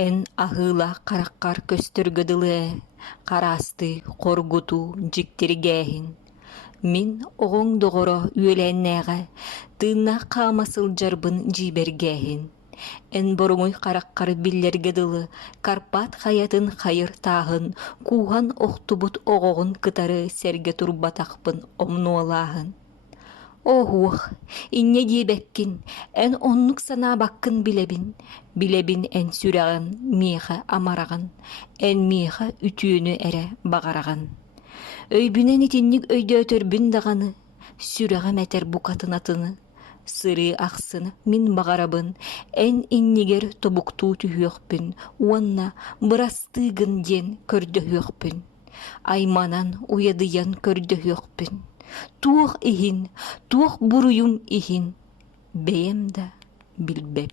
Эн ahıla қараққар көстөргөдылы, қарасты, қоргуту, жиктергәһин. Мин оғоң доғоро үөләннәға, тыынна қамасыл жарбын жибергәһин. Эн боруңуй қараққар биллергедылы, Карпат хаятын хайыр тағын, куған оқтубут оғоғын кытары сәрге турбатақпын омнуолаһын. Охух, инне диебеккин, эн оннук санаа баккын билебин. Билебин эн сүрәгын, миэхэ амарагын, эн миэхэ үтүүнү эре бағарагын. Өйбүнен итинник өйдөтөрбүн даганы, сүрәгы мәтер букатынатыны. Сыры ақсыны мин бағарабын, эн иннигер тобуктуу түхүөкпүн, уанна бырастыгын ден көрдөһүөкпүн. Айманан уядыян көрдөһүөкпүн. Туох ихин, туох буруюм ихин, бэйэм да билбеп.